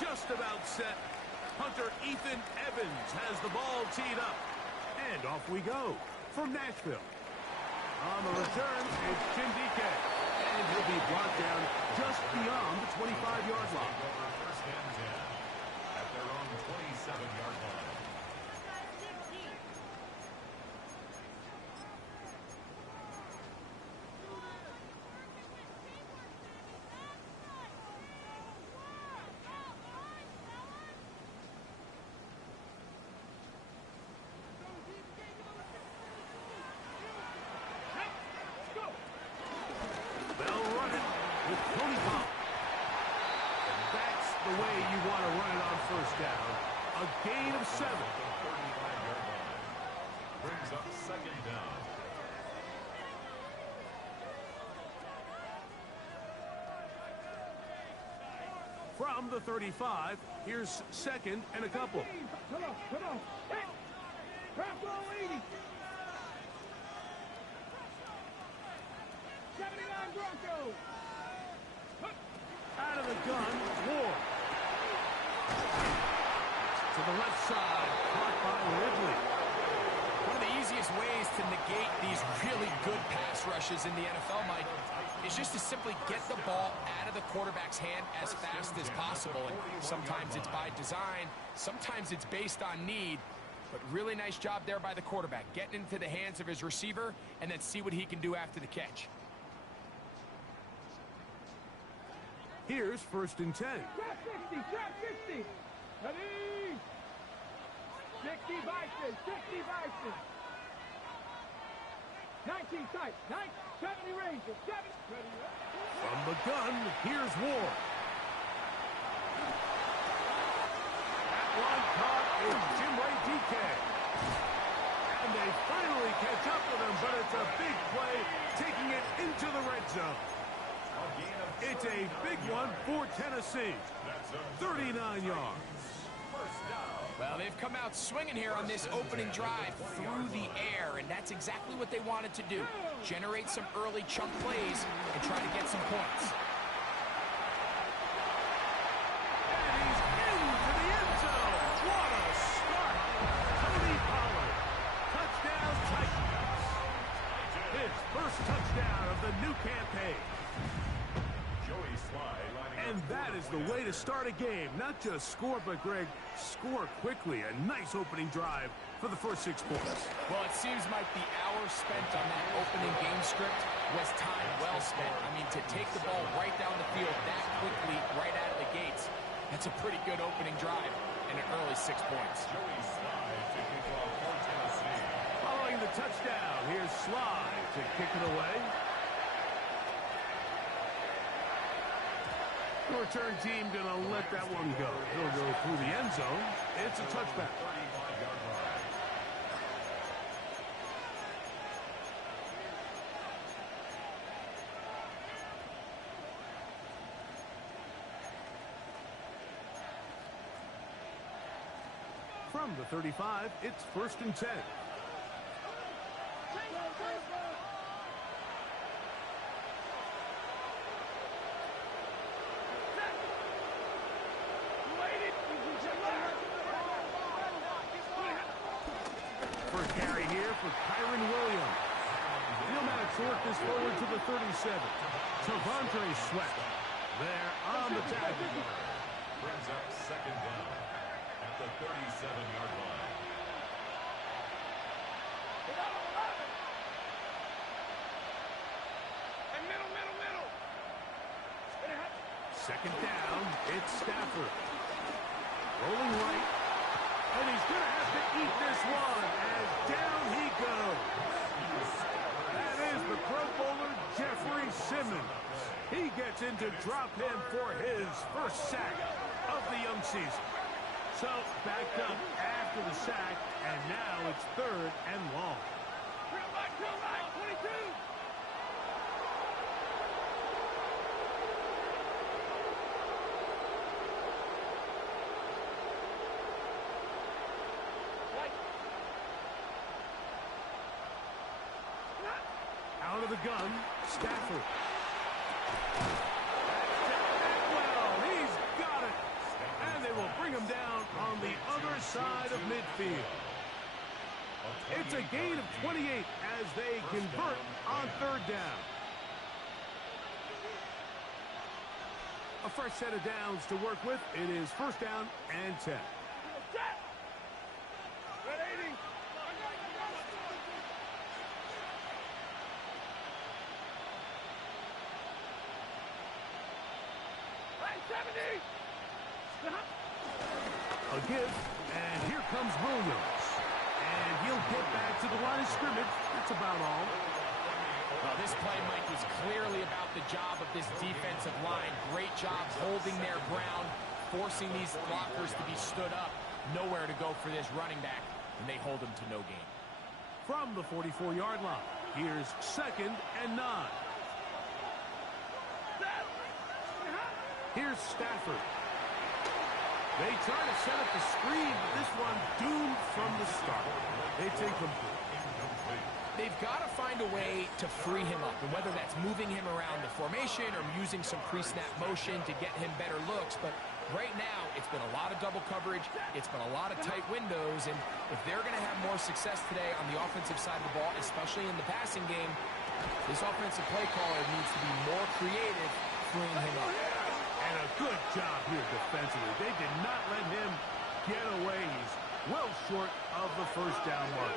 just about set. Punter Ethan Evans has the ball teed up. And off we go from Nashville. On the return, it's Chindike. And he'll be brought down just beyond the 25-yard line. First and 10 at their own 27-yard line. First down, a gain of 7. 35-yard line. Brings up second down. From the 35, here's second and a couple. Come on. Hey, crap ball 80. 79 Broncos. Out of the gun, Ward. To the left side, caught by Ridley. One of the easiest ways to negate these really good pass rushes in the NFL, Mike, is just to simply get the ball out of the quarterback's hand as fast as possible. And sometimes it's by design, sometimes it's based on need. But really nice job there by the quarterback, getting into the hands of his receiver and then see what he can do after the catch. Here's first and 10. Trap 60. Ready? 60 Bison. 19 tight. 70 Rangers. 70. Ready? From the gun, here's Ward. That one caught is Jim Ray DK. And they finally catch up with him, but it's a big play, taking it into the red zone. It's a big one for Tennessee. 39 yards. Well, they've come out swinging here on this opening drive through the air, and that's exactly what they wanted to do. Generate some early chunk plays and try to get some points. And he's into the end zone. What a start. Tony Pollard. Touchdown Titans. His first touchdown of the new campaign. And that is the way to start a game. Not just score, but, Greg, score quickly. A nice opening drive for the first 6 points. Well, it seems like the hour spent on that opening game script was time well spent. I mean, to take the ball right down the field that quickly, right out of the gates, that's a pretty good opening drive and an early 6 points. Following the touchdown, here's Sly to kick it away. The return team going to let that one go. He'll go through the end zone. It's a touchback. From the 35, it's first and 10. For Kyron Williams. He'll manage to work this forward to the 37. Tavondre Sweat there on the tackle. Brings up second down at the 37-yard line. Middle. Second down, it's Stafford. Rolling right. And he's going to have to eat this one as down he goes. That is the Pro Bowler, Jeffrey Simmons. He gets into drop him for his first sack of the young season. So backed up after the sack, and now it's third and long. Drill back, 22. Out of the gun, Stafford. That's well. He's got it. on the other side of midfield. It's a gain of 28 as they convert on third down. A fresh set of downs to work with. It is first down and 10. A give, and here comes Williams. And he'll get back to the line of scrimmage. That's about all. Well, this play, Mike, was clearly about the job of this defensive line. Great job holding their ground, forcing these blockers to be stood up. Nowhere to go for this running back, and they hold him to no gain. From the 44-yard line, here's second and 9. Here's Stafford. They try to set up the screen, but this one doomed from the start. It's incomplete. They've got to find a way to free him up, and whether that's moving him around the formation or using some pre-snap motion to get him better looks. But right now, it's been a lot of double coverage. It's been a lot of tight windows, and if they're going to have more success today on the offensive side of the ball, especially in the passing game, this offensive play caller needs to be more creative freeing him up. And a good job here defensively. They did not let him get away. He's well short of the first down mark.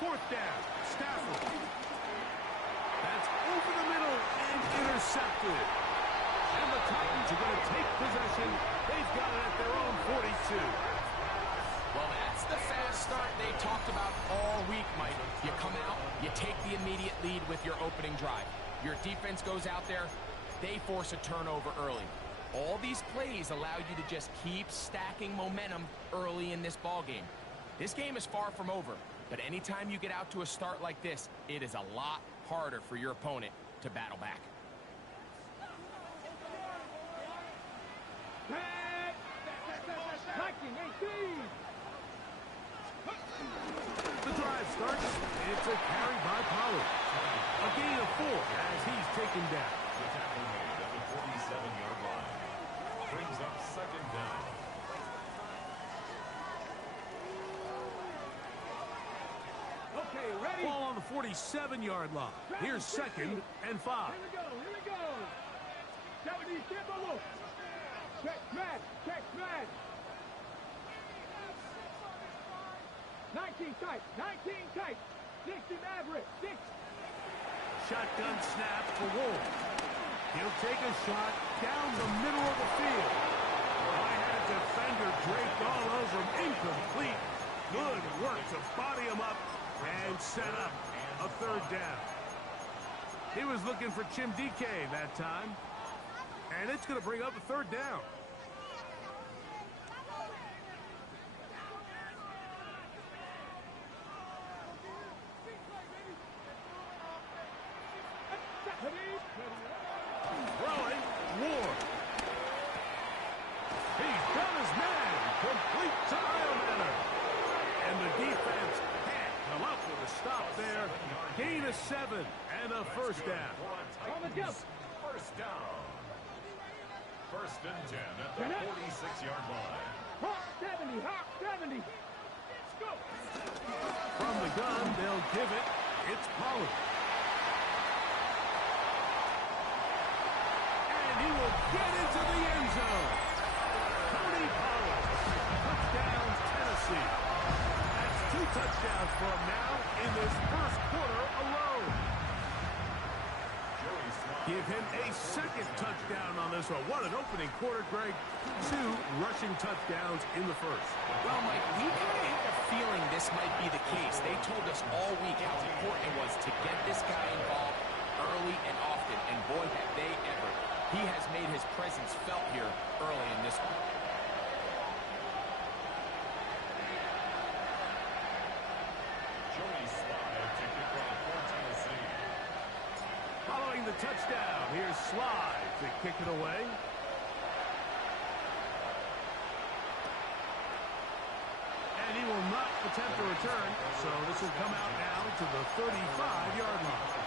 Fourth down, Stafford. That's over the middle and intercepted. And the Titans are going to take possession. They've got it at their own 42. Well, that's the fast start they talked about all week, Mike. You come out, you take the immediate lead with your opening drive. Your defense goes out there, they force a turnover early. All these plays allow you to just keep stacking momentum early in this ball game. This game is far from over, but anytime you get out to a start like this, it is a lot harder for your opponent to battle back. The drive starts. It's a carry by Pollard. A gain of 4 as he's taken down. The tackle made at the 47-yard line. Brings up second down. Okay, ready? Ball on the 47-yard line. Here's second and 5. Here we go, here we go. 70, step on look. Check smash, check smash. 19 tight, 19 tight. 60 Maverick, 6. Shotgun snap for Wolf. He'll take a shot down the middle of the field. I had a defender draped all over him. Incomplete. Good work to body him up and set up a third down. He was looking for Chim DK that time. And it's going to bring up a third down. Throwing, Ward. He's done his man. Complete to Iomanner. And the defense can't come up with a stop there. Gain of 7 and a first down. On the jump. First down. First and 10 at the 46-yard line. Hawk 70, Hawk 70. Let's go. From the gun, they'll give it. It's Pollard. And he will get into the end zone. Tony Pollard. Touchdowns, Tennessee. That's 2 touchdowns for him now in this first quarter alone. Give him a second touchdown on this one. What an opening quarter, Greg. 2 rushing touchdowns in the first. Well, Mike, we kind of had a feeling this might be the case. They told us all week how important it was to get this guy involved early and often, and boy, have they ever. He has made his presence felt here early in this one. Following the touchdown, here's Slide to kick it away. And he will not attempt to return, so this will come out now to the 35-yard line.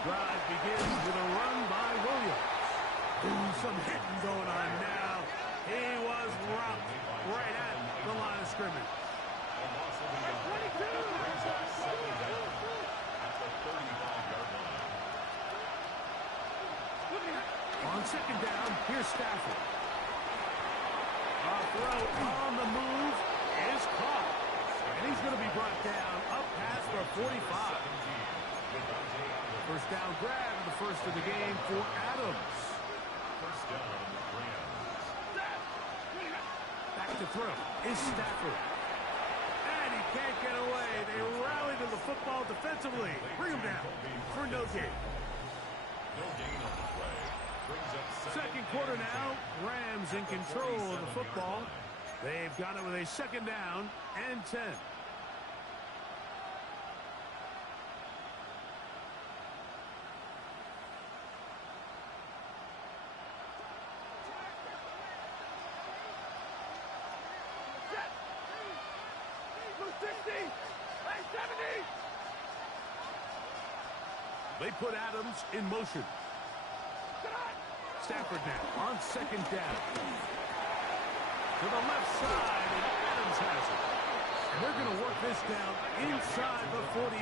Drive begins with a run by Williams. Ooh, some hitting going on now. He was rocked right at the line of scrimmage. On second down, here's Stafford. A throw on the move is caught. And he's going to be brought down up past the 45. First down grab, the first of the game for Adams. First down, Rams. Back to throw is Stafford. And he can't get away. They rally to the football defensively. Bring him down for no gain. No gain on the play. Brings up Second quarter now. Rams in control of the football. They've got it with a second down and 10. They put Adams in motion. Stafford now on second down. To the left side, and Adams has it. And they're going to work this down inside the 45.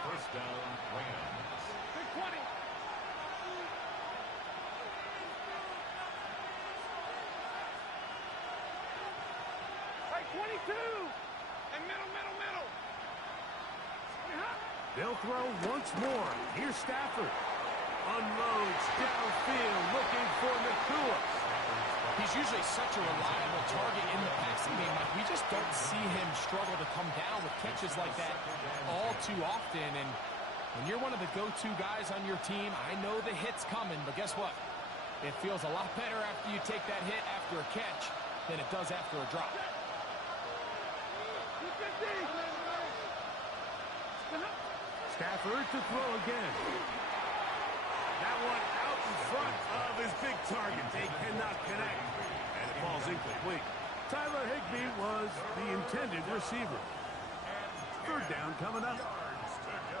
First down, Rams. 20. Right, 22. And middle. They'll throw once more. Here's Stafford. Unloads downfield, looking for Nakua. He's usually such a reliable target in the passing game. Like, we just don't see him struggle to come down with catches like that all too often. And when you're one of the go-to guys on your team, I know the hit's coming, but guess what? It feels a lot better after you take that hit after a catch than it does after a drop. Stafford to throw again. That one out in front of his big target. They cannot connect. And it falls incomplete. Tyler Higbee was the intended receiver. Third down coming up.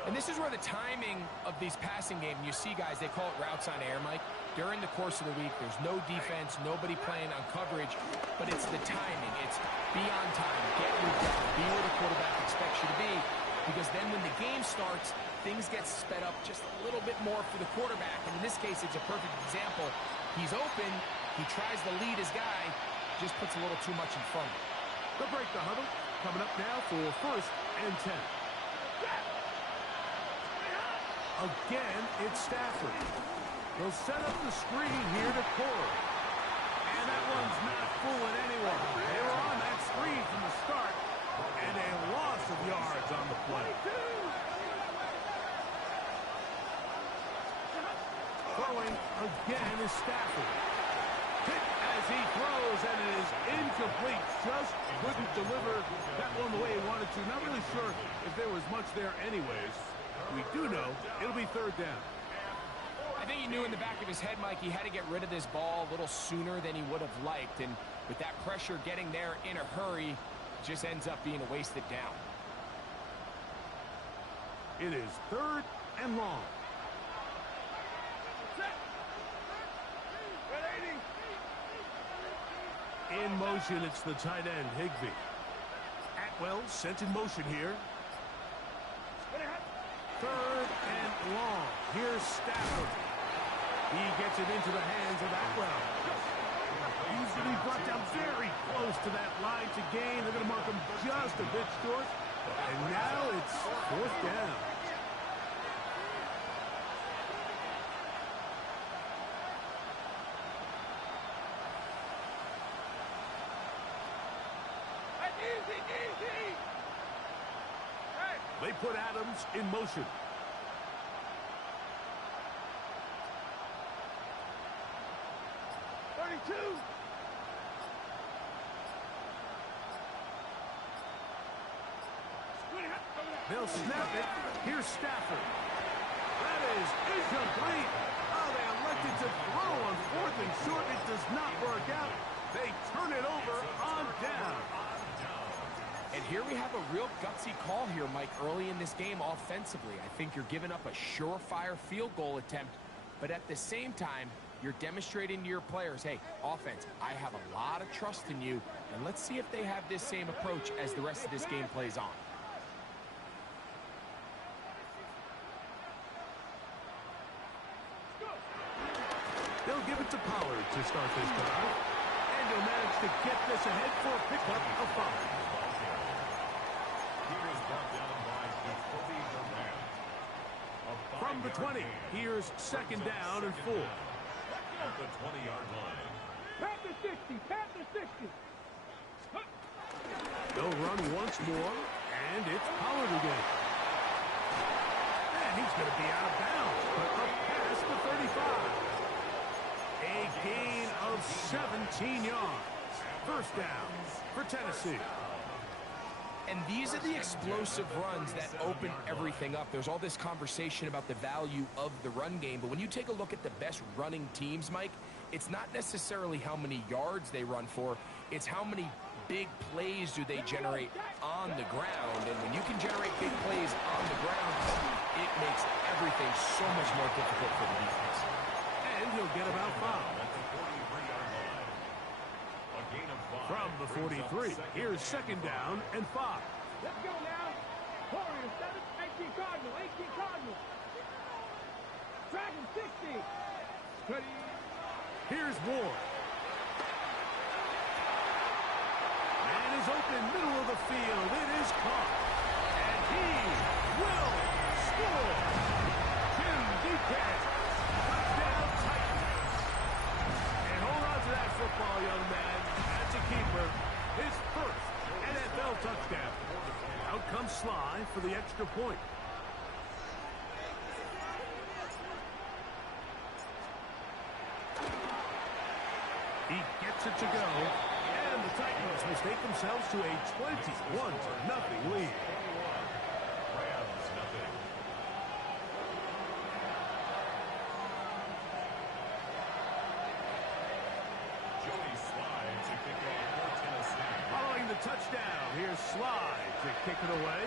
And this is where the timing of these passing games, you see guys, they call it routes on air, Mike. During the course of the week, there's no defense, nobody playing on coverage, but it's the timing. It's be on time, get your job, be where the quarterback expects you to be. Because then when the game starts, things get sped up just a little bit more for the quarterback. And in this case, it's a perfect example. He's open. He tries to lead his guy. Just puts a little too much in front of him. They'll break the huddle. Coming up now for first and 10. Again, it's Stafford. They'll set up the screen here to Corey. And that one's not fooling anyone. They were on that screen from the start. And a loss of yards on the play. Throwing again is Stafford. Hit as he throws, and it is incomplete. Just couldn't deliver that one the way he wanted to. Not really sure if there was much there anyways. We do know it'll be third down. I think he knew in the back of his head, Mike, he had to get rid of this ball a little sooner than he would have liked. And with that pressure getting there in a hurry, just ends up being a wasted down. It is third and long. In motion, it's the tight end, Higbee. Atwell sent in motion here. Third and long. Here's Stafford. He gets it into the hands of Atwell. He's going to be brought down very close to that line to gain. They're going to mark him just a bit short. And now it's fourth down. They put Adams in motion. They'll snap it. Here's Stafford. That is incomplete. Oh, they elected to throw on 4th and short. It does not work out. They turn it over on down. And here we have a real gutsy call here, Mike, early in this game offensively. I think you're giving up a surefire field goal attempt, but at the same time, you're demonstrating to your players, hey, offense, I have a lot of trust in you, and let's see if they have this same approach as the rest of this game plays on. They'll give it to Pollard to start this drive, and he'll manage to get this ahead for a pickup of 5. From the 20, here's 2nd down and 4. At the 20-yard line. Pat the 60, pat the 60. They'll run once more, and it's Pollard again. And he's going to be out of bounds, but up past the 35. A gain of 17 yards. 1st down for Tennessee. And these are the explosive runs that open everything up. There's all this conversation about the value of the run game, but when you take a look at the best running teams, Mike, it's not necessarily how many yards they run for, it's how many big plays do they generate on the ground. And when you can generate big plays on the ground, it makes everything so much more difficult for the defense. And he'll get about 5. From the 43, here's 2nd down and 5. Let's go now. Warriors 7, 18 Cardinal, 18 Cardinal. Dragon 60. Ready. Here's Ward. Man is open, middle of the field. It is caught. And he will score. Tim Deacon. Touchdown Titans. And hold on to that football, young man. That's a keeper. His 1st NFL touchdown. Out comes Sly for the extra point. He gets it to go. And the Titans mistake themselves to a 21-0 lead. Following the touchdown, here's Sly to kick it away.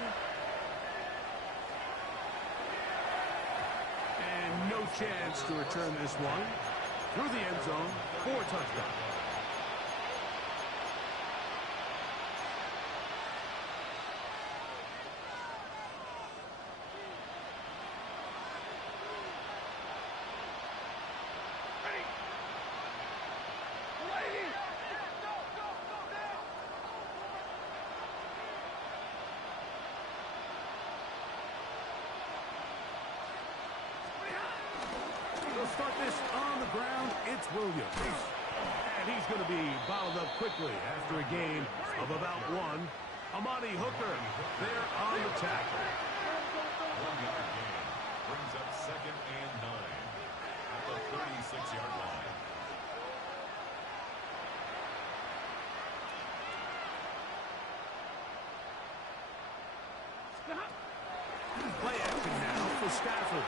And no chance to return this one. Through the end zone, 4 touchdowns. Start this on the ground. It's Williams. And he's going to be bottled up quickly after a gain of about 1. Amani Hooker there on the tackle. 1-yard gain brings up 2nd and 9 at the 36-yard line. Play action now for Stafford.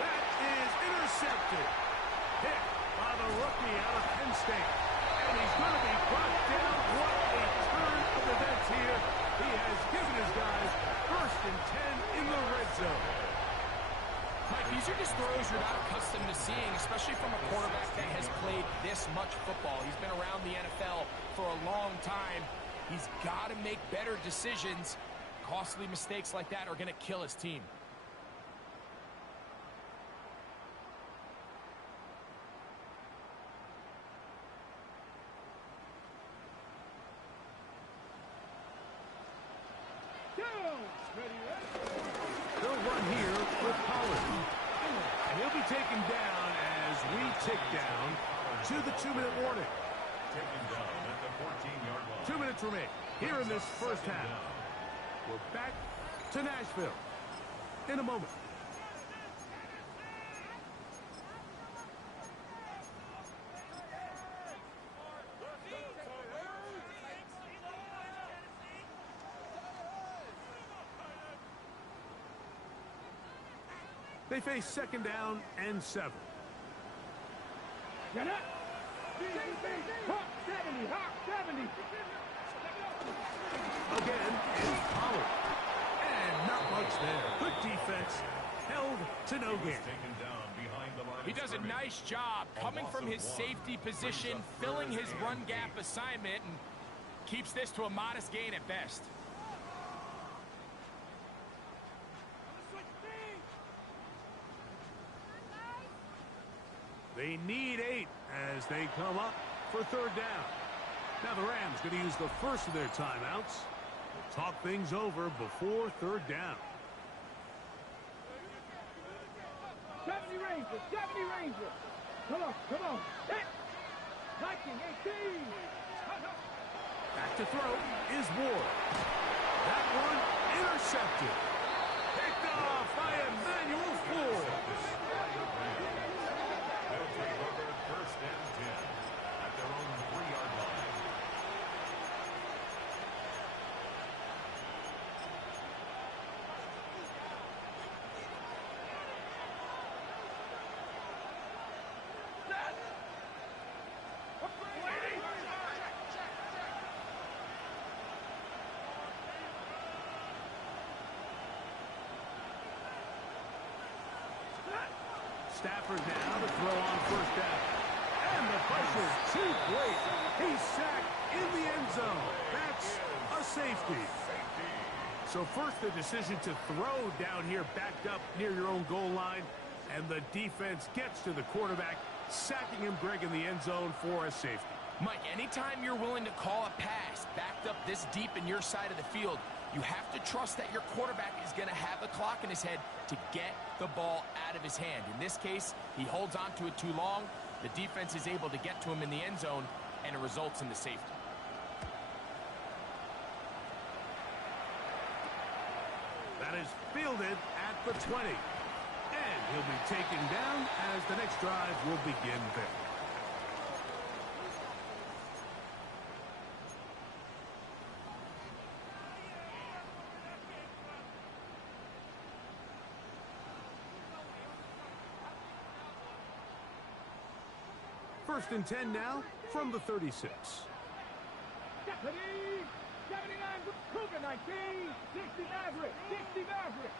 That is intercepted. Hit by the rookie out of Penn State. And he's going to be brought down. What a turn of events here. He has given his guys 1st and 10 in the red zone. Mike, these are just throws you're not accustomed to seeing, especially from a quarterback that has played this much football. He's been around the NFL for a long time. He's got to make better decisions. Costly mistakes like that are going to kill his team. They'll run here with Pollard. And he'll be taken down as we tick down to the 2-minute warning. Taken down at the 14-yard line. 2 minutes remain here in this first half. We're back to Nashville in a moment. They face second down and 7. Get up. 70, hot 70. Again is Pollard. And not much there. Good defense. Held to no gain. Taken down behind the line. He does a nice job coming from his safety position, filling his run gap assignment, and keeps this to a modest gain at best. They need 8 as they come up for third down. Now the Rams going to use the first of their timeouts to talk things over before third down. 70 Rangers, 70 Rangers. Come on. Hit. 19, 18. Back to throw is Ward. That one intercepted. Picked off by Emmanuel Forbes. They'll take over first and 10 at their own 3-yard line. Stafford now to throw on first down. And the pressure too great. He's sacked in the end zone. That's a safety. So first the decision to throw down here backed up near your own goal line. And the defense gets to the quarterback, sacking him, Greg, in the end zone for a safety. Mike, anytime you're willing to call a pass backed up this deep in your side of the field, you have to trust that your quarterback is going to have the clock in his head to get the ball out of his hand. In this case, he holds on to it too long. The defense is able to get to him in the end zone, and it results in the safety. That is fielded at the 20. And he'll be taken down as the next drive will begin there. First and 10 now from the 36. 70, 79, Cougar 19, 60 Maverick, 60 Maverick.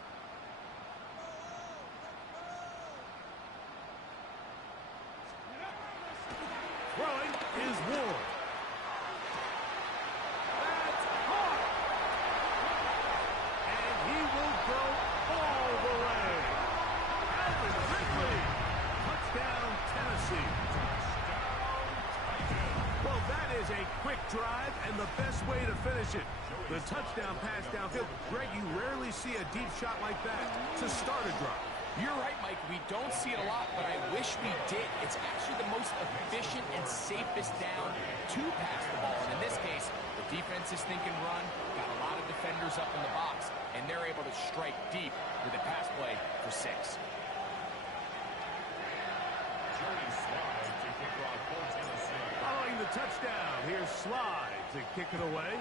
Throwing is Ward. That's hard. And he will go all the way. Alvin Ridley. Touchdown, Tennessee. Well, that is a quick drive and the best way to finish it. The touchdown pass downfield. Greg, you rarely see a deep shot like that to start a drive. You're right, Mike. We don't see it a lot, but I wish we did. It's actually the most efficient and safest down to pass the ball. And in this case, the defense is thinking run, got a lot of defenders up in the box, and they're able to strike deep with a pass play for 6. Following the touchdown, here's Slide to kick it away.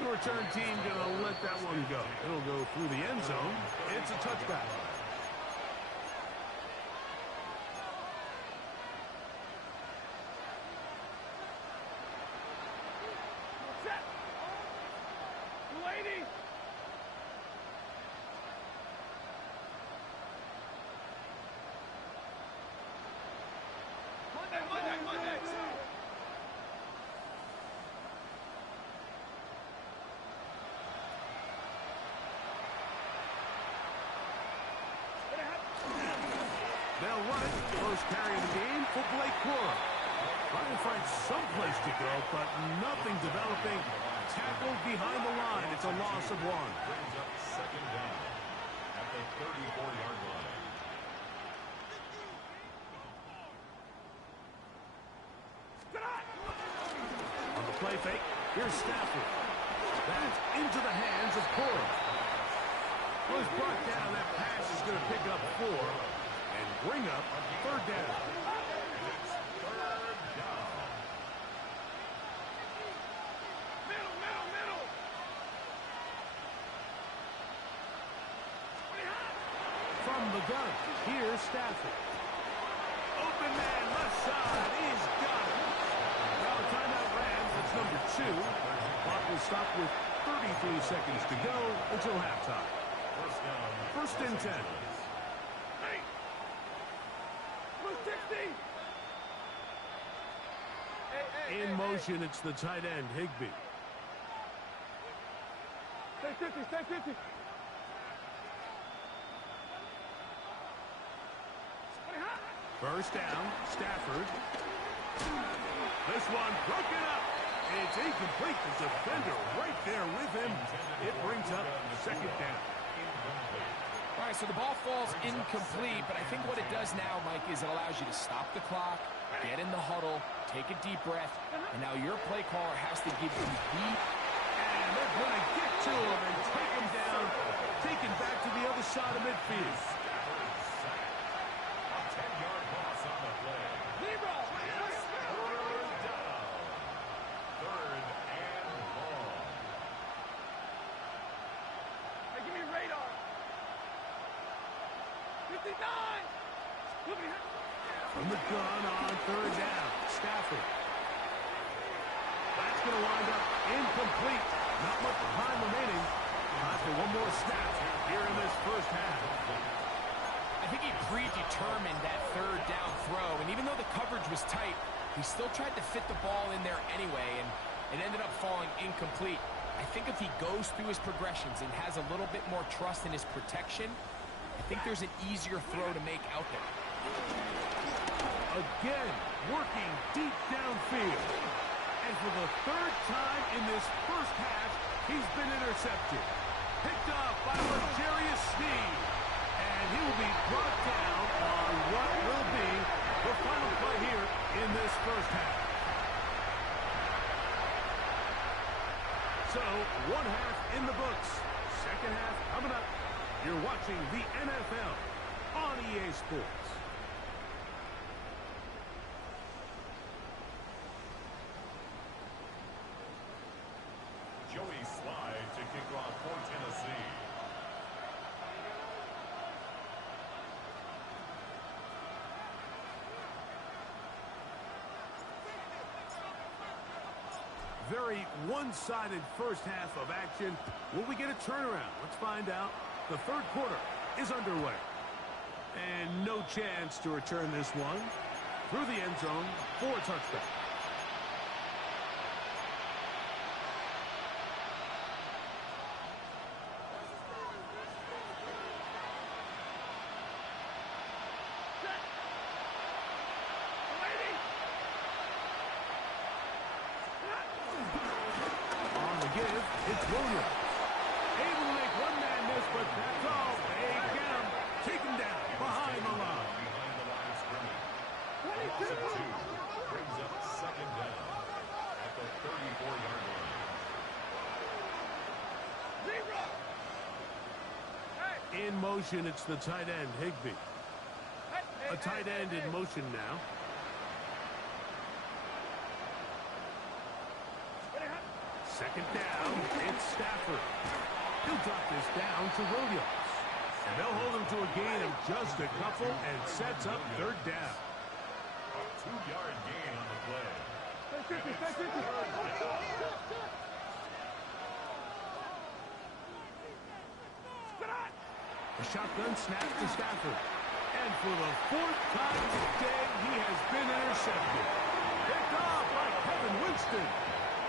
The return team going to let that one go. It'll go through the end zone. It's a touchback. Set. Lady. Monday. They'll run it. First carry of the game for Blake Cora. Trying to find some place to go, but nothing developing. Tackled behind the line. It's a loss of 1. Brings up second down at the 34-yard line. On the play fake, here's Stafford. That's into the hands of Cora. Well, he's brought down. That pass is going to pick up 4 and bring up third down. Middle. the gun. Here's Stafford. Open man, left side. He's got it. Well, timeout Rams. That's number 2. Clock will stop with 33 seconds to go until halftime. First and 10. In motion, it's the tight end, Higbee. Stay 50, stay 50. First down, Stafford. This one broken up. It's incomplete. The defender right there with him. It brings up second down. All right, so the ball falls incomplete, but I think what it does now, Mike, is it allows you to stop the clock, get in the huddle, take a deep breath, and now your play caller has to give you the... And they're going to get to him and take him down, take him back to the other side of midfield. A 10-yard loss on the play. Zero. Third and long. Hey, give me radar. 59. From the gun on third down, Stafford. That's going to wind up incomplete. Not much time remaining. Time for one more snap here in this first half. I think he predetermined that third down throw, and even though the coverage was tight, he still tried to fit the ball in there anyway, and it ended up falling incomplete. I think if he goes through his progressions and has a little bit more trust in his protection, I think there's an easier throw to make out there. Again, working deep downfield. And for the third time in this first half, he's been intercepted. Picked off by L'Jarius Sneed. And he will be brought down on what will be the final play here in this first half. So, one half in the books. Second half coming up. You're watching the NFL on EA Sports. Joey Slide to kick off for Tennessee. Very one-sided first half of action. Will we get a turnaround? Let's find out. The third quarter is underway. And no chance to return this one. Through the end zone for a touchdown. On the give, it's Williams. Able to make one man miss, but that's all. They get him. Take him down behind the line. Behind the line of scrimmage. Loss of 2 brings up second down at the 34-yard line. In motion, it's the tight end, Higbee. A tight end in motion now. Second down, it's Stafford. He'll drop this down to Williams. And they'll hold him to a gain of just a couple and sets up third down. A 2-yard gain on the play. Stay 50, stay 50. A shotgun snap to Stafford. And for the fourth time today, he has been intercepted. Picked off by Kevin Winston.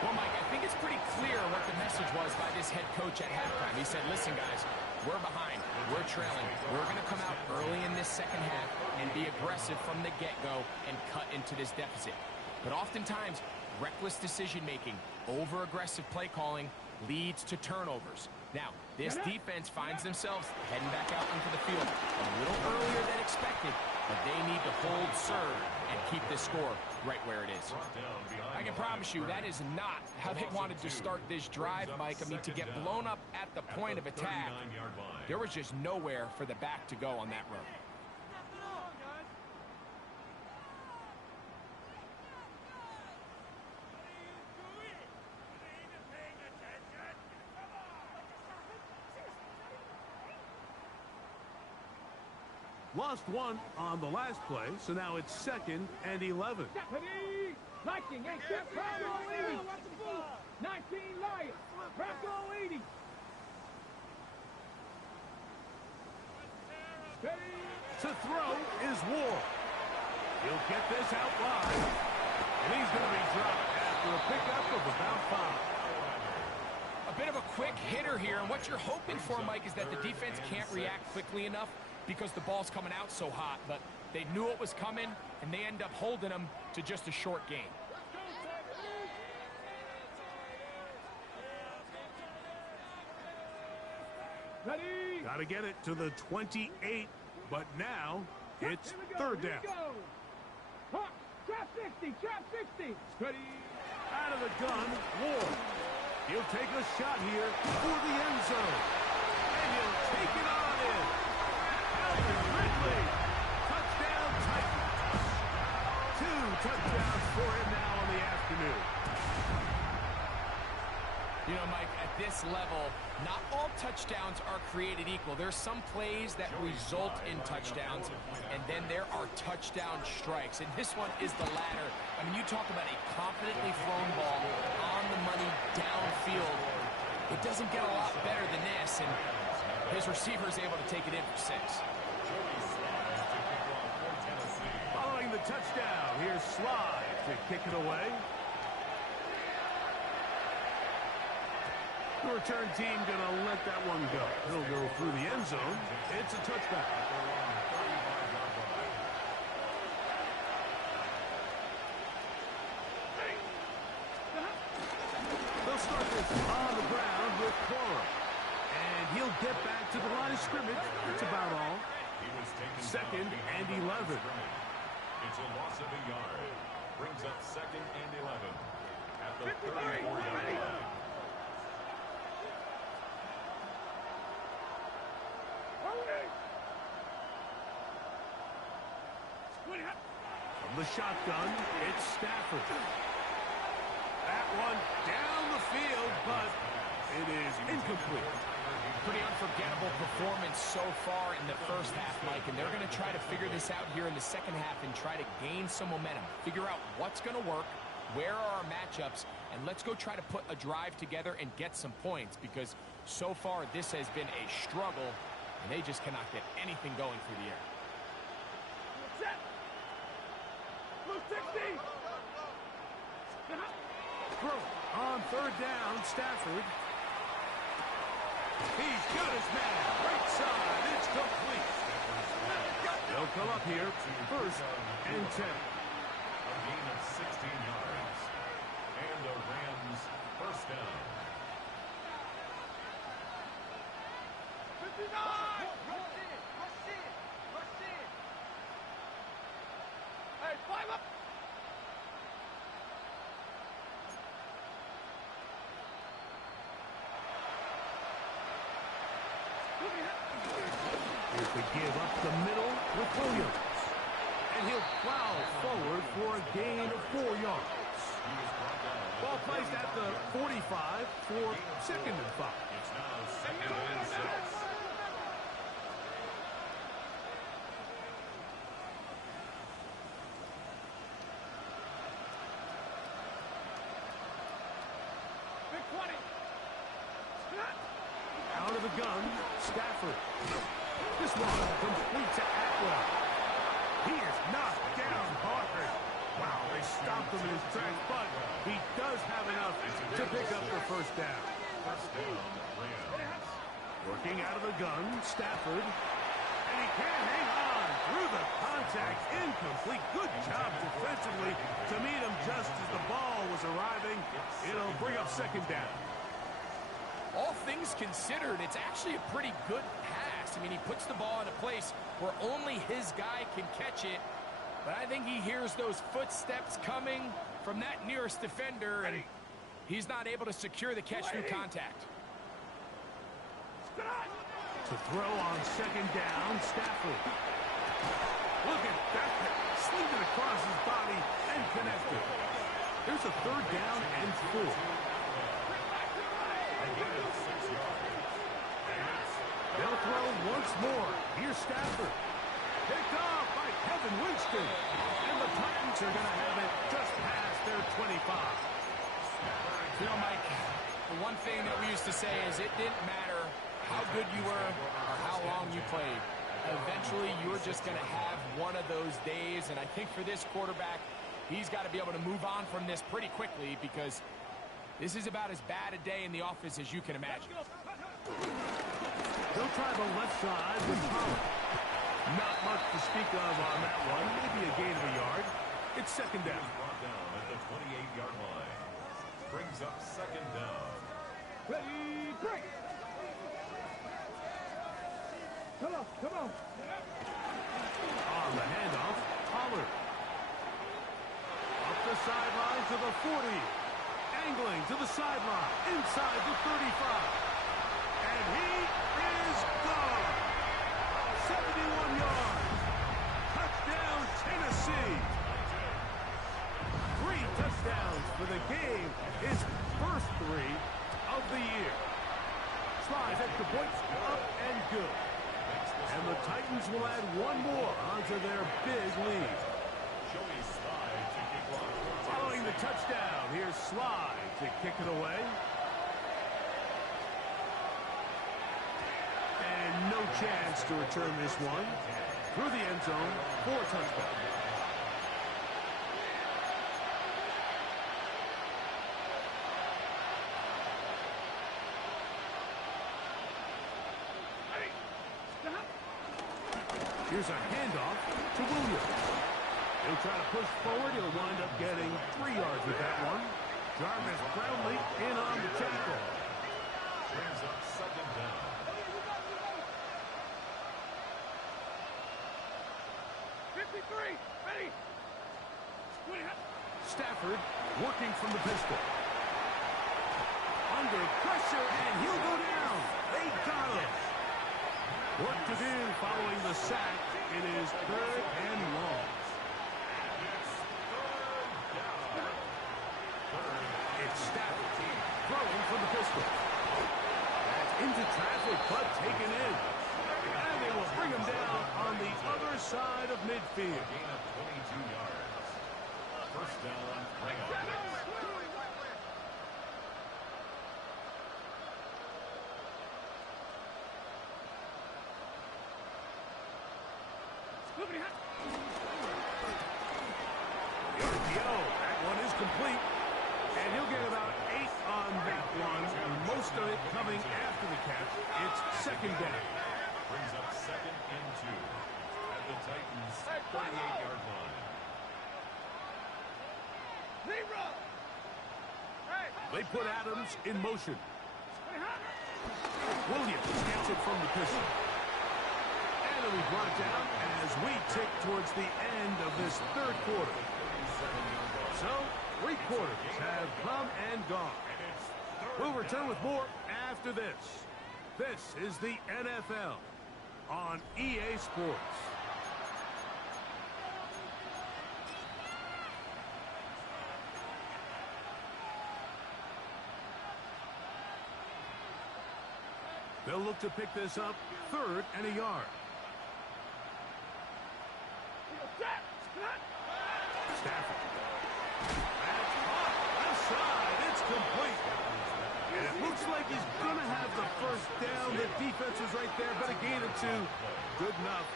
Well, Mike, I think it's pretty clear what the message was by this head coach at halftime. He said, listen, guys, we're behind. We're trailing. We're going to come out early in this second half and be aggressive from the get-go and cut into this deficit. But oftentimes, reckless decision-making, over-aggressive play calling leads to turnovers. Now, this defense finds themselves heading back out into the field a little earlier than expected, but they need to hold serve and keep this score right where it is. I can promise you that is not how they wanted to start this drive, Mike. I mean, to get blown up at the point of attack, there was just nowhere for the back to go on that run. lost one on the last play, so now it's 2nd and 11. Deputy! Liking, hey, step, Bravo 80! 19 Lions! Bravo 80! Steady! To throw is Ward. He'll get this out wide. And he's going to be dropped after a pickup of about 5. A bit of a quick hitter here, and what you're hoping for, Mike, is that the defense can't react quickly enough because the ball's coming out so hot. But they knew it was coming, and they end up holding them to just a short gain. Ready? Got to get it to the 28, but now it's 3rd down. Trap 60, trap 60. Ready? Out of the gun, Ward. He'll take a shot here for the end zone. And he'll take it on in. Alvin Ridley. Touchdown Titans. 2 touchdowns for him now on the afternoon. You know, Mike, at this level, not all touchdowns are created equal. There's some plays that result in touchdowns, and then there are touchdown strikes. And this one is the latter. I mean, you talk about a confidently thrown ball on the money downfield. It doesn't get a lot better than this, and his receiver is able to take it in for 6. Following the touchdown, here's Slide to kick it away. The return team going to let that one go. He'll go through the end zone. It's a touchback. They'll start this on the ground with Quorum. And he'll get back to the line of scrimmage. That's about all. 2nd and 11. It's a loss of a yard. Brings up 2nd and 11 at the 34-yard line. From the shotgun, it's Stafford. That one down the field, but it is incomplete. Pretty unforgettable performance so far in the first half, Mike, and they're going to try to figure this out here in the second half and try to gain some momentum. Figure out what's going to work, where are our matchups, and let's go try to put a drive together and get some points, because so far this has been a struggle, and they just cannot get anything going through the air. Set. Blue 60. Throw on 3rd down, Stafford. He's got his man. Right side. It's complete. They'll come up here. 1st and 10. A gain of 16 yards. And the Rams first down. 59. Hey, 5 up. Here's the give up the middle with Williams. And he'll plow forward for a gain of 4 yards. Ball placed at the 45 for 2nd and 5. It's now 2nd and 6. Big 20. Out of the gun, Stafford. This one complete to Atwell. He is knocked down hard. Wow, they stopped him in his tracks, but he does have enough to pick up the 1st down. First down, Rams. Working out of the gun, Stafford. And he can't hang on through the contact. Incomplete. Good job defensively to meet him just as the ball was arriving. It'll bring up 2nd down. All things considered, it's actually a pretty good pass. I mean, he puts the ball in a place where only his guy can catch it. But I think he hears those footsteps coming from that nearest defender, and he's not able to secure the catch through contact. To throw on 2nd down, Stafford. Look at that. Slinging across his body and connected. There's a 3rd down and 4. They'll throw once more. Here's Stafford. Picked off by Kevin Winston. And the Titans are going to have it just past their 25. You know, Mike, the one thing that we used to say is it didn't matter how good you were or how long you played. Eventually, you're just going to have one of those days, and I think for this quarterback, he's got to be able to move on from this pretty quickly because this is about as bad a day in the office as you can imagine. He'll try the left side with Pollard. Not much to speak of on that one. Maybe a gain of a yard. It's second down. Brought down at the 28-yard line. Brings up second down. Ready, break. Come on, come on. On the handoff, Pollard. Up the sideline to the 40. Angling to the sideline. Inside the 35. And he is gone. 71 yards. Touchdown, Tennessee. 3 touchdowns for the game. His first 3 of the year. Slides extra points up and good. And the Titans will add one more onto their big lead. Following the touchdown, here's Sly to kick it away. And no chance to return this one. Through the end zone for a touchdown. Here's a handoff to Williams. He'll try to push forward. He'll wind up getting 3 yards with that one. Jarvis Brownlee in on the tackle. Brings up second down. Ready. Stafford working from the pistol. Under pressure, and he'll go down. They got him. Work to do following the sack. It is 3rd and long. It's Stafford throwing from the pistol. That's into traffic, but taken in. And they will bring him down on the other side of midfield. Gain of 22 yards. First down, Rams. The RPO, that one is complete. And he'll get about 8 on that one. Most of it coming after the catch. It's second down. Brings up second and 2 at the Titans' 38-yard line. They put Adams in motion. Williams gets it from the pistol. And it'll be brought down as we tick towards the end of this third quarter. So, 3 quarters have come and gone. We'll return with more after this. This is the NFL on EA Sports. They'll look to pick this up 3rd and a yard. Stafford. That's caught. Left side. It's complete. And it looks like he's going to have the first down. The defense was right there, but a gain of 2. Good enough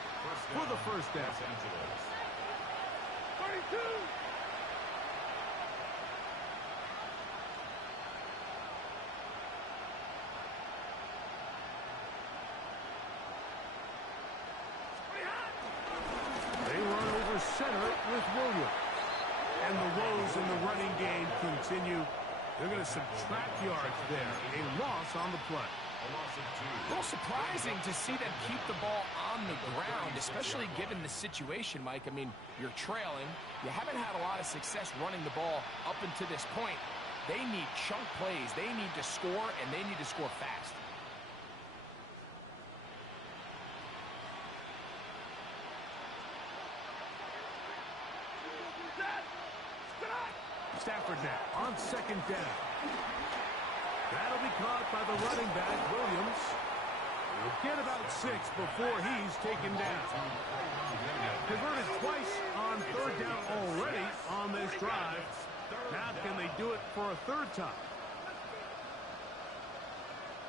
for the first down. 32. They run over center with Williams. And the woes in the running game continue. They're going to subtract yards there. A loss on the play. A loss of 2. A little surprising to see them keep the ball on the ground, especially given the situation, Mike. I mean, you're trailing. You haven't had a lot of success running the ball up until this point. They need chunk plays. They need to score, and they need to score fast. Stafford now on second down. That'll be caught by the running back, Williams. We'll get about 6 before he's taken down. Converted twice on 3rd down already on this drive. Now can they do it for a 3rd time?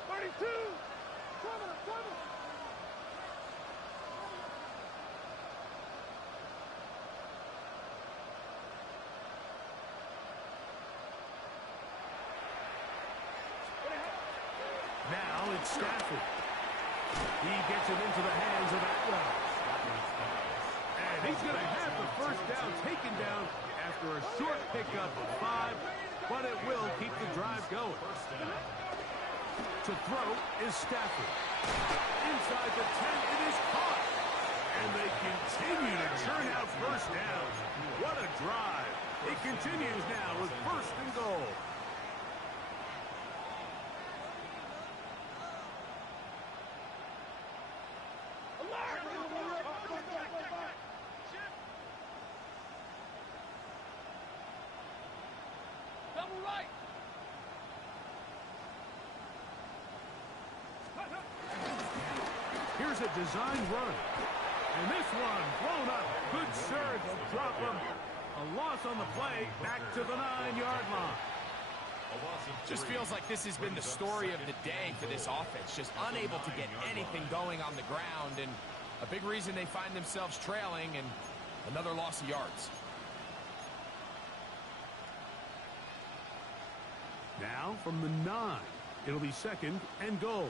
32. Cover. Now it's Stafford. He gets it into the hands of Usfl. And he's going to have the 1st down taken down after a short pickup of 5, but it will keep the drive going. To throw is Stafford. Inside the 10, it is caught. And they continue to churn out 1st downs. What a drive. It continues now with 1st and goal. Double right. Here's a design run. And this one blown up. Good surge will drop him. A loss on the play back to the 9-yard line. Just feels like this has been the story of the day for this offense. Just unable to get anything going on the ground. And a big reason they find themselves trailing and another loss of yards. Now from the 9, it'll be 2nd and goal.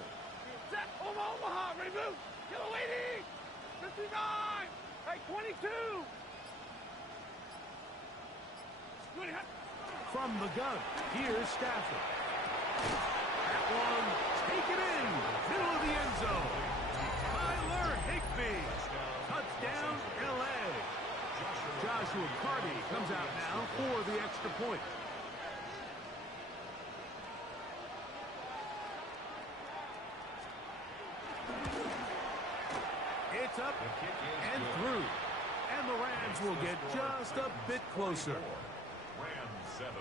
Set Omaha. Remove. Get a lady. 59. Hey, 22. From the gun, here's Stafford. That one, taken in, middle of the end zone. Tyler Higbee, touchdown, L.A. Joshua Carty comes out now for the extra point. It's up and through. And the Rams will get just a bit closer. Rams 7.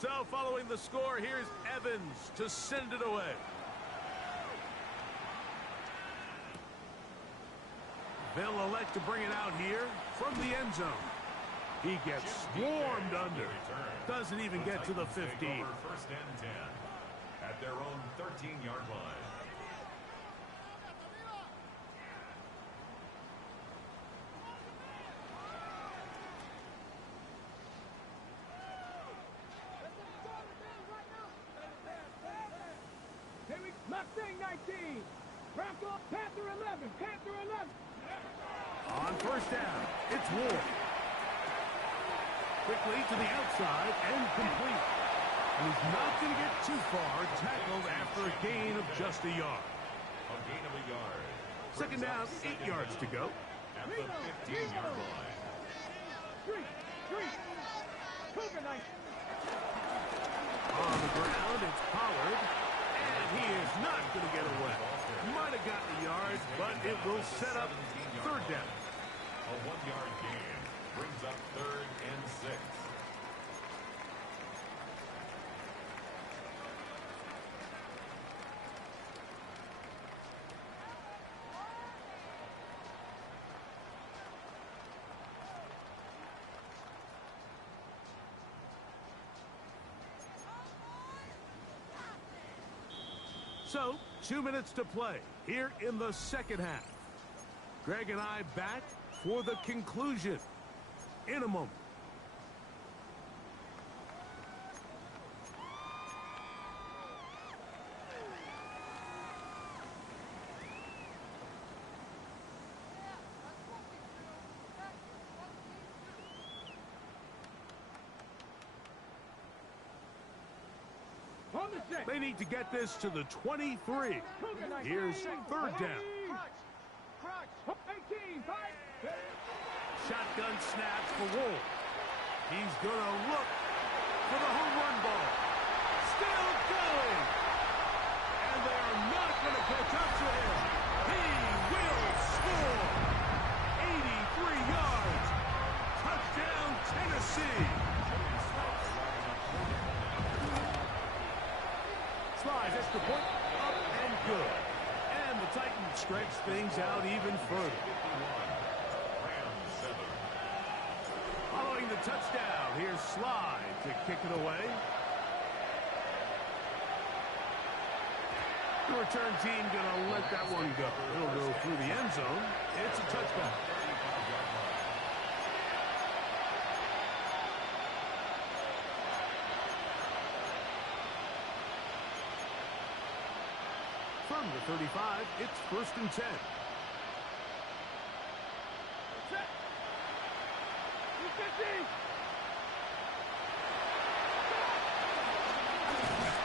So following the score, here's Evans to send it away. They'll elect to bring it out here from the end zone. He gets swarmed under. Doesn't even get to the 15. 1st and 10 at their own 13-yard line. Mustang 19. Bronco Panther 11. Panther 11. On 1st down, it's Ward. Quickly to the outside and complete. He's not going to get too far, tackled after a gain of just a yard. A gain of a yard. 2nd down, 8 yards to go. At the 15-yard line. Three. Cougar 19. On the ground, it's Pollard. And he is not going to get away. Might have gotten a yard, but it will set up 3rd down. A 1-yard gain brings up 3rd and 6. So, 2 minutes to play here in the 2nd half. Greg and I back for the conclusion in a moment. They need to get this to the 23. Here's 3rd down. Shotgun snaps for Wolf. He's going to look for the home run ball. Still going. And they are not going to catch up to him. good. And the Titans stretch things out even further. Following the touchdown, here's Slide to kick it away. The return team going to let that one go. It'll go through the end zone. It's a touchback. From the 35, it's 1st and 10.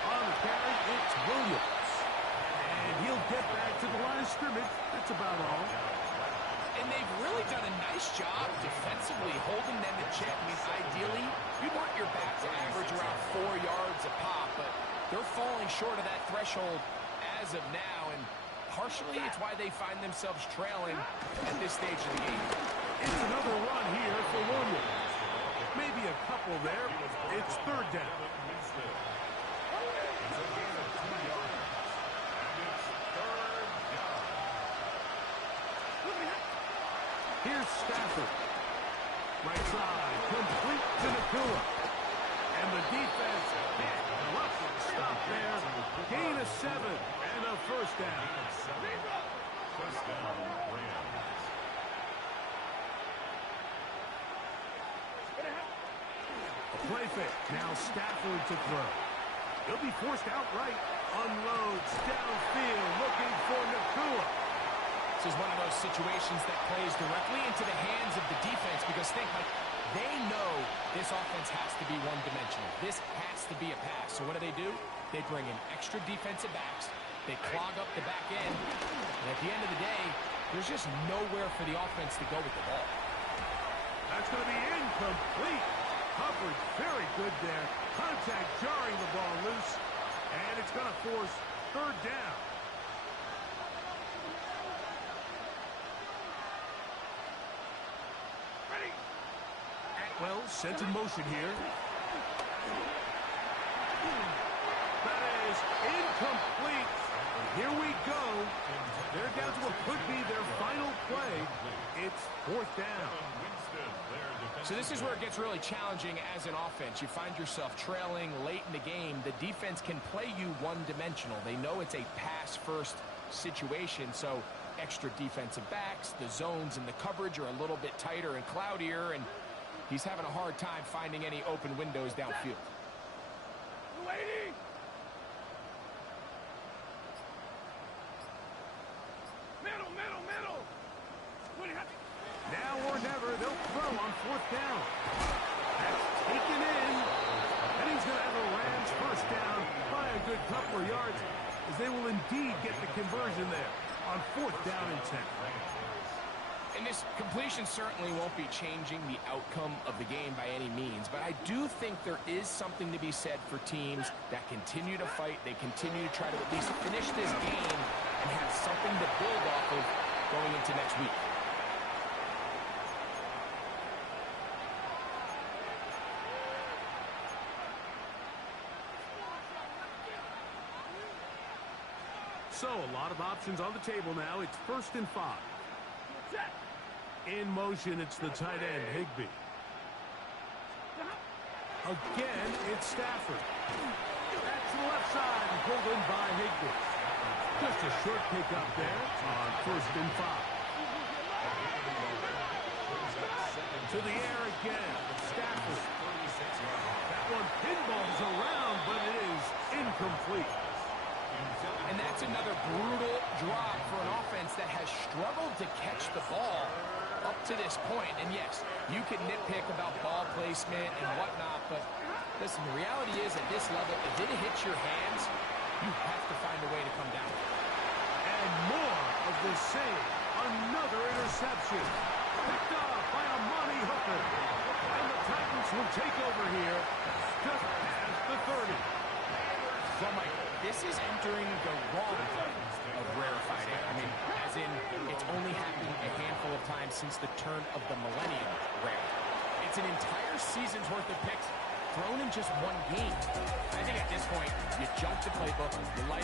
On the carry, it's Williams. And he'll get back to the line of scrimmage. That's about all. And they've really done a nice job defensively holding them in check. I mean, ideally, you want your back to average around 4 yards a pop, but they're falling short of that threshold as of now, and partially it's why they find themselves trailing at this stage of the game. It's another run here for Williams. Maybe a couple there. It's 3rd down. Here's Stafford. Right side, complete to Nakua. And the defense can't rush and stop there. Gain of 7 and a 1st down. First down, Rams. A play fake. Now Stafford to throw. He'll be forced outright. Unloads downfield, looking for Nakua. This is one of those situations that plays directly into the hands of the defense because think, like, they know this offense has to be one-dimensional. This has to be a pass. So what do? They bring in extra defensive backs. They clog up the back end. And at the end of the day, there's just nowhere for the offense to go with the ball. That's going to be incomplete. Coverage very good there. Contact jarring the ball loose. And it's going to force 3rd down. Well, sent in motion here. That is incomplete. Here we go. They're down to what could be their final play. It's 4th down. So this is where it gets really challenging as an offense. You find yourself trailing late in the game. The defense can play you one-dimensional. They know it's a pass-first situation, so extra defensive backs, the zones and the coverage are a little bit tighter and cloudier, and he's having a hard time finding any open windows downfield. Waiting. Middle. Now or never, they'll throw on 4th down. That's taken in. And he's going to have a Rams 1st down by a good couple of yards as they will indeed get the conversion there on 4th down and 10. And this completion certainly won't be changing the outcome of the game by any means, but I do think there is something to be said for teams that continue to fight. They continue to try to at least finish this game and have something to build off of going into next week. So a lot of options on the table now. It's 1st and 5. In motion, it's the tight end, Higbee. Again, it's Stafford. Back to the left side and pulled in by Higbee. Just a short pick up there on 1st and 5. To the air again, Stafford. That one pinballs around, but it is incomplete. And that's another brutal drop for an offense that has struggled to catch the ball up to this point. And yes, you can nitpick about ball placement and whatnot, but listen, the reality is at this level, if it hits your hands, you have to find a way to come down. And more of the same. Another interception. Picked up by Amani Hooker. And the Titans will take over here just past the 30. So, Mike, this is entering the wrong type of rarefied air. I mean, as in, it's only happened a handful of times since the turn of the millennium rare. It's an entire season's worth of picks thrown in just one game. I think at this point, you jump the playbook, you light